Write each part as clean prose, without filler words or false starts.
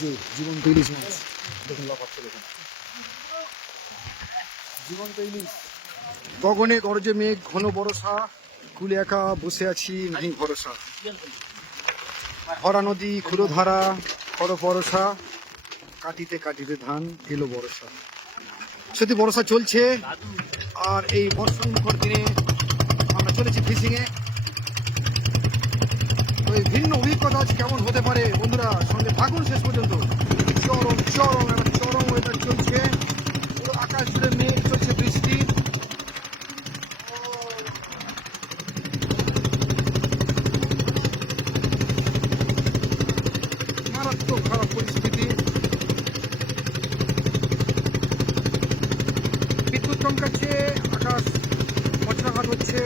যে জীবন্ত ইলিশ মাছ দেখুন, লাফাচ্ছে দেখুন, জীবন্ত ইলিশ। গগনে গরজে মেঘ, ঘন বরষা, কুলে একা বসে আছি নাই ভরসা। হরা নদী ক্ষুরধারা, খর পরশা, কাটিতে কাটিতে ধান এলো বরষা। সত্যি বর্ষা চলছে, আর এই বর্ষামুখর দিনে আমরা চলেছি ফিশিংয়ে। ওই ভিন্ন অভিজ্ঞতা আজ কেমন হতে পারে বন্ধুরা, সঙ্গে থাকুন শেষ পর্যন্ত। চরম চরম একটা চরম ওয়েদার চলছে, পুরো আকাশ জুড়ে মেঘ, চলছে বৃষ্টি। মারাত্মক খারাপ পরিস্থিতি। বিদ্যুৎ চমকাচ্ছে, আকাশ বজ্রাঘাত হচ্ছে,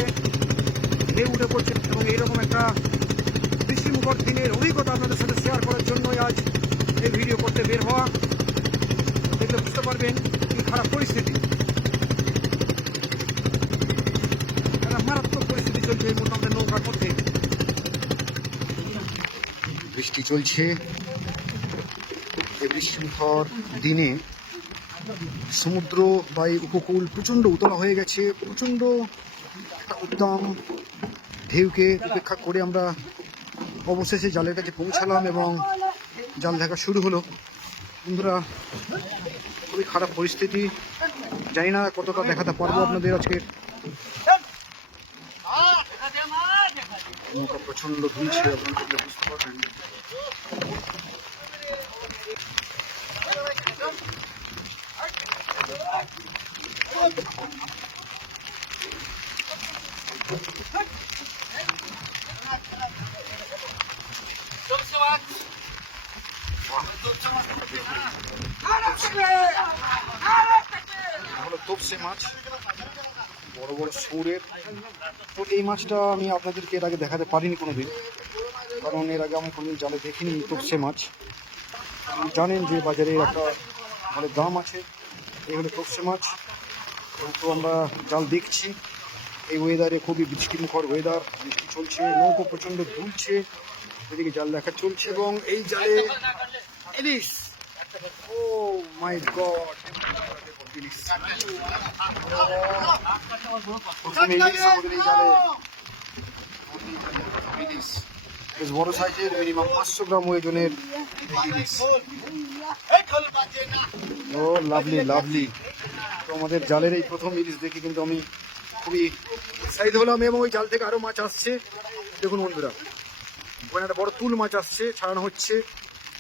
ঢেউ উঠে পড়ছে, এবং এইরকম একটা বৃষ্টিমুখর দিনের অভিজ্ঞতা আপনাদের সাথে শেয়ার করার জন্যই আজ এই ভিডিও করতে বের হওয়া। দেখলে বুঝতে পারবেন কি খারাপ পরিস্থিতি, একটা মারাত্মক পরিস্থিতি চলছে এই মুহূর্তে আমাদের নৌকার মধ্যে। বৃষ্টি চলছে, এই বৃষ্টিমুখর দিনে সমুদ্র বা এই উপকূল প্রচণ্ড উতলা হয়ে গেছে। প্রচণ্ড একটা উদ্দাম ঢেউকে উপেক্ষা করে আমরা অবশেষে জালের কাছে পৌঁছালাম এবং জাল দেখা শুরু হলো। বন্ধুরা, খুবই খারাপ পরিস্থিতি, জানি না কতটা দেখাতে পারবো আপনাদের আজকে। নৌকা প্রচণ্ড দুলছে, আপনারা বুঝতে পারবেন। হলো তোপসে মাছ, বড় বড় সৌরের। তো এই মাছটা আমি আপনাদেরকে এর আগে দেখাতে পারিনি কোনোদিন, কারণ এর আগে আমি কোনোদিন জালে দেখিনি তোপসে মাছ। জানেন যে বাজারে একটা ভালো দাম আছে। এই হলো তোপসে মাছ। তো আমরা জাল দেখছি এই ওয়েদারে, খুবই বৃষ্টিমুখর ওয়েদার, বৃষ্টি চলছে, নৌকো প্রচণ্ড দুলছে, এদিকে জাল দেখা চলছে এবং এই জালে ইলিশ। ও মাই গড, ইলিশ। প্রথমে ইলিশ আমাদের এই জালে, ইলিশ বেশ বড় সাইজের, মিনিমাম 500 গ্রাম ওজনের ইলিশ। ও লাভলি লাভলি। তো আমাদের জালের এই প্রথম ইলিশ দেখে কিন্তু আমি খুবই উৎসাহিত হলাম, এবং ওই জাল থেকে আরো মাছ আসছে। দেখুন বন্ধুরা, ওখানে একটা বড় তুল মাছ আসছে, ছাড়ানো হচ্ছে।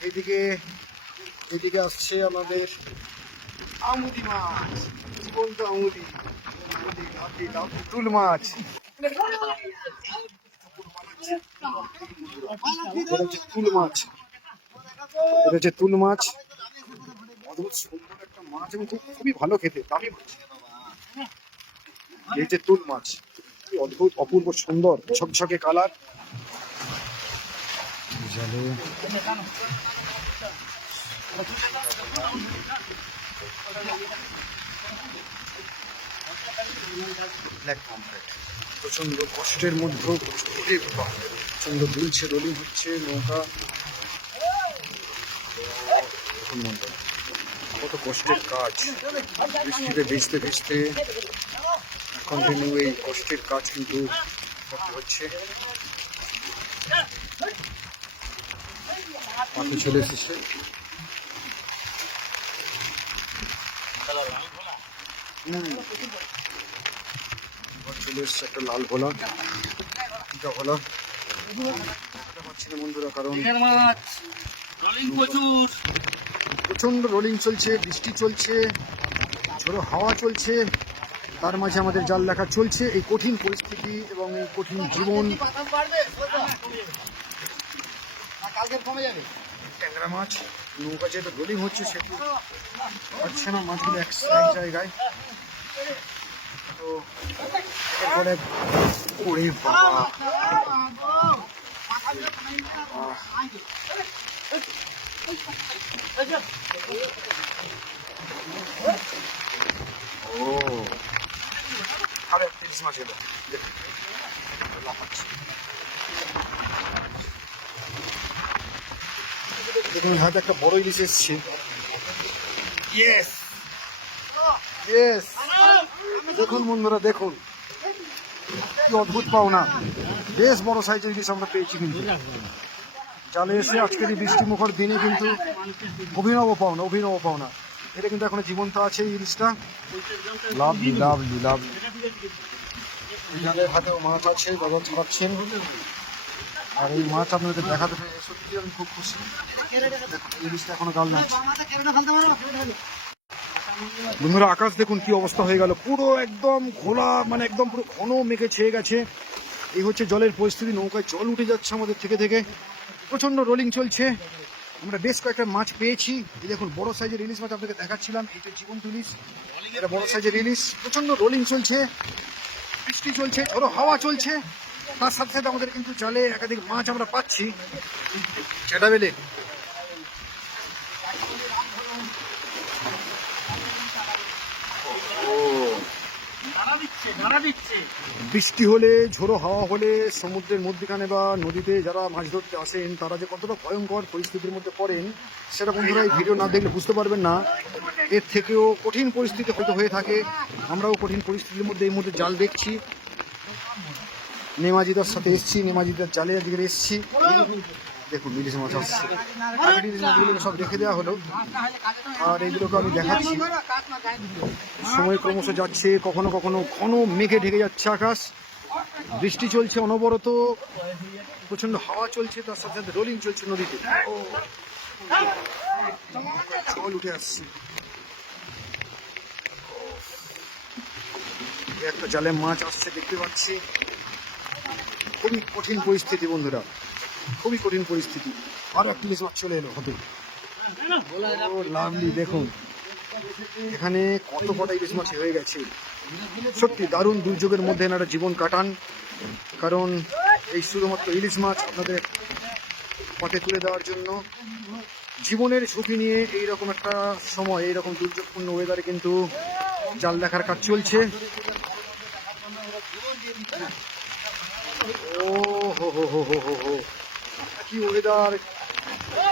এইদিকে আসছে আমাদের আমুদি মাছ, জীবন্ত আমুদি, তুল মাছ। এটা হচ্ছে তুল মাছ, এটা হচ্ছে তুল মাছ। অদ্ভুত সুন্দর একটা মাছ এবং খুবই ভালো খেতে, দামি মাছ। এই যে তুল মাছ, অদ্ভুত অপূর্ব সুন্দর ঝকঝকে কালার। জালে প্রচন্ড কষ্টের মধ্যেও প্রচন্ড দুলছে, রোলিং হচ্ছে নৌকা। কত কষ্টের কাজ, বৃষ্টিতে ভিজতে ভিজতে কন্টিনিউ এই কষ্টের কাজ কিন্তু করতে হচ্ছে। পাখি চলে এসেছে, চলে এসছে একটা লাল ভোলা, টিকা ভোলা। পাচ্ছি না বন্ধুরা, কারণ প্রচন্ড রোলিং চলছে, বৃষ্টি চলছে, ঝোড়ো হাওয়া চলছে, তার মাঝে আমাদের জাল দেখা চলছে। এই কঠিন পরিস্থিতি এবং এই কঠিন জীবন। ট্যাংরা মাছ, নৌকা যেহেতু রোলিং হচ্ছে সেহেতু পাচ্ছে না মাছগুলো এক জায়গায়। তো এরপরে ওরে বাবা, ও আরে ইলিশ মাছ এলো, লাফাচ্ছে। দেখুন হাতে একটা বড় ইলিশ এসছে। ইয়েস ইয়েস, দেখুন বন্ধুরা, দেখুন কি অদ্ভুত পাওনা, বেশ বড় সাইজের ইলিশ আমরা পেয়েছি কিন্তু জালে এসে আজকের এই বৃষ্টিমুখর দিনে কিন্তু অভিনব পাওনা, অভিনব পাওনা। এটা কিন্তু এখনো জীবন্ত আছে এই ইলিশটা। Lovely lovely lovely. জালের হাতেও মাছ আছে, বাজার ছাড়াচ্ছেন। আর এই মাছ আপনাদের দেখাতে পেরে সত্যি আমি খুব খুশি। ইলিশটা এখনো গাল নাচ। বন্ধুরা আকাশ দেখুন কি অবস্থা হয়ে গেল, পুরো একদম ঘোলা, মানে একদম পুরো ঘন মেঘে ছেয়ে গেছে। এই হচ্ছে জলের পরিস্থিতি, নৌকায় জল উঠে যাচ্ছে আমাদের থেকে থেকে, প্রচন্ড রোলিং চলছে। আমরা বেশ কয়েকটা মাছ পেয়েছি। এই দেখুন বড় সাইজের ইলিশ মাছ আপনাকে দেখাচ্ছিলাম, এইটা জীবন্ত ইলিশ, এটা বড় সাইজের ইলিশ। প্রচন্ড রোলিং চলছে, বৃষ্টি চলছে, ঝোড়ো হাওয়া চলছে, তার সাথে সাথে আমাদের কিন্তু জালে একাধিক মাছ আমরা পাচ্ছি। চেটা বেলে বৃষ্টি হলে, ঝোড়ো হাওয়া হলে সমুদ্রের মধ্যখানে বা নদীতে যারা মাছ ধরতে আসেন তারা যে কতটা ভয়ঙ্কর পরিস্থিতির মধ্যে পড়েন সেটা বন্ধুরা এই ভিডিও না দেখলে বুঝতে পারবেন না। এর থেকেও কঠিন পরিস্থিতি হয়তো হয়ে থাকে। আমরাও কঠিন পরিস্থিতির মধ্যে এই মুহূর্তে জাল দেখছি। নেমাজিদার সাথে এসছি, নেমাজিদার জালে আজকে এসছি। দেখুন ইলিশ মাছ আসছে, আগের ইলিশ মাছগুলো সব রেখে দেওয়া হলো, আর এইগুলোকে আমি দেখাচ্ছি। সময় ক্রমশ যাচ্ছে, কখনো কখনো ঘন মেঘে ঢেকে যাচ্ছে আকাশ, বৃষ্টি চলছে অনবরত, প্রচন্ড হাওয়া চলছে, তার সাথে সাথে রোলিং চলছে নদীতে, জল উঠে আসছে। একটা জালে মাছ আসছে দেখতে পাচ্ছি। খুবই কঠিন পরিস্থিতি বন্ধুরা, খুবই কঠিন পরিস্থিতি। আরো একটা ইলিশ মাছ চলে এলো হাতে। ও লাভলি, দেখুন এখানে কত কটা ইলিশ মাছ হয়ে গেছে। সত্যি দারুণ দুর্যোগের মধ্যে এনারা জীবন কাটান, কারণ এই শুধুমাত্র ইলিশ মাছ আপনাদের পথে তুলে দেওয়ার জন্য জীবনের ঝুঁকি নিয়ে এইরকম একটা সময়, এইরকম দুর্যোগপূর্ণ ওয়েদারে কিন্তু জাল দেখার কাজ চলছে। ও হো হো হো হো হো হো, কি ওয়েদার,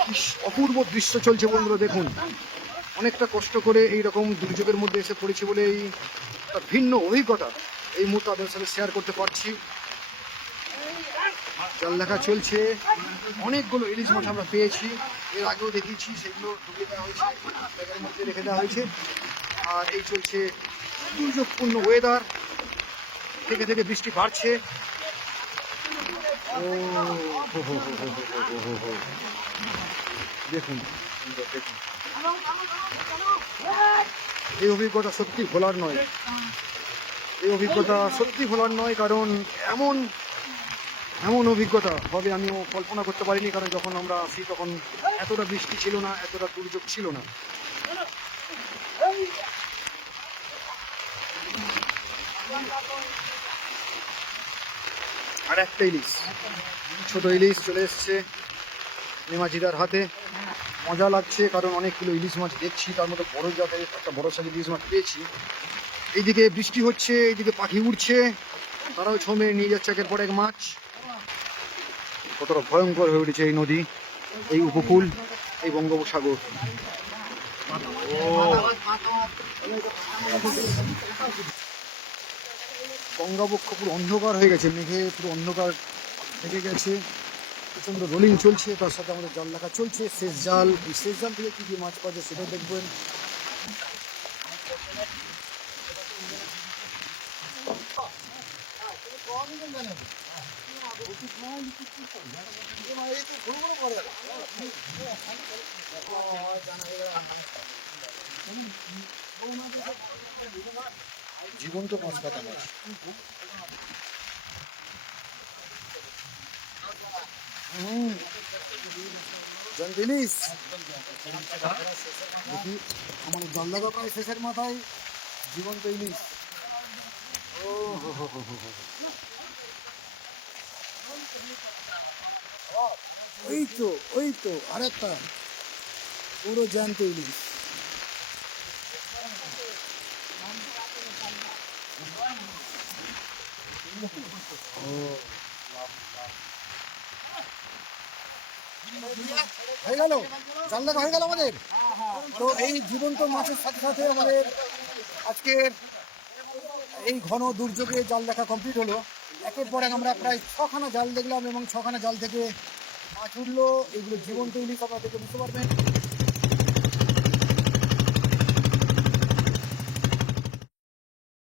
কি অপূর্ব দৃশ্য চলছে বন্ধুরা। দেখুন অনেকটা কষ্ট করে এইরকম দুর্যোগের মধ্যে এসে পড়েছি বলে এই ভিন্ন অভিজ্ঞতা এই মুহূর্তে আপনাদের সাথে শেয়ার করতে পারছি। জাল দেখা চলছে, অনেকগুলো ইলিশ মাছ আমরা পেয়েছি, এর আগেও দেখিয়েছি, সেগুলো ঢুকে দেওয়া হয়েছে, ব্যাগের মধ্যে রেখে দেওয়া হয়েছে। আর এই চলছে দুর্যোগপূর্ণ ওয়েদার, থেকে থেকে বৃষ্টি বাড়ছে। ও হো হো হো হো হো হো হো, দেখুন দেখুন, এই অভিজ্ঞতা সত্যি ভোলার নয়, এই অভিজ্ঞতা সত্যি ভোলার নয়, কারণ এমন এমন অভিজ্ঞতা হবে আমিও কল্পনা করতে পারিনি। কারণ যখন আমরা আসি তখন এতটা বৃষ্টি ছিল না, এতটা দুর্যোগ ছিল না। আর একটা ইলিশ, ছোট ইলিশ চলে এসছে নেমাজিদার হাতে। মজা লাগছে কারণ অনেক কিলো ইলিশ মাছ দেখছি, তার মধ্যে বড় জাতের একটা বড় সাইজের ইলিশ মাছ পেয়েছি। এইদিকে বৃষ্টি হচ্ছে, এইদিকে পাখি উড়ছে, তারাও ছমে নিয়ে যাচ্ছে একের পর এক মাছ। কতটা ভয়ঙ্কর হয়ে উঠেছে এই নদী, এই উপকূল, এই বঙ্গোপসাগর। গঙ্গাবক্ষ পুরো অন্ধকার হয়ে গেছে, মেঘে পুরো অন্ধকার ঢেকে গেছে, প্রচণ্ড রোলিং চলছে, তার সাথে আমাদের জাল দেখা চলছে। শেষ জাল, এই শেষ জাল থেকে কী কী মাছ পাওয়া যায় সেটাই দেখবেন। জীবন্ত মাছ, কাটা মাছ, ইলিশ দেখি আমার জাল দেখা প্রায় শেষের মাথায়, জীবন্ত ইলিশ। ও হো হো হো হো, ওই তো ওই তো আরেকটা পুরো জ্যান্ত ইলিশ। ও হয়ে গেল, জাল দেখা হয়ে গেল আমাদের। তো এই জীবন্ত মাছের সাথে সাথে আমাদের আজকের এই ঘন দুর্যোগে জাল দেখা কমপ্লিট হলো। একের পর এক আমরা প্রায় 6খানা জাল দেখলাম এবং 6খানা জাল থেকে মাছ উঠলো। এগুলো জীবন্ত ইলিশ, আপনারা দেখে বুঝতে পারবেন।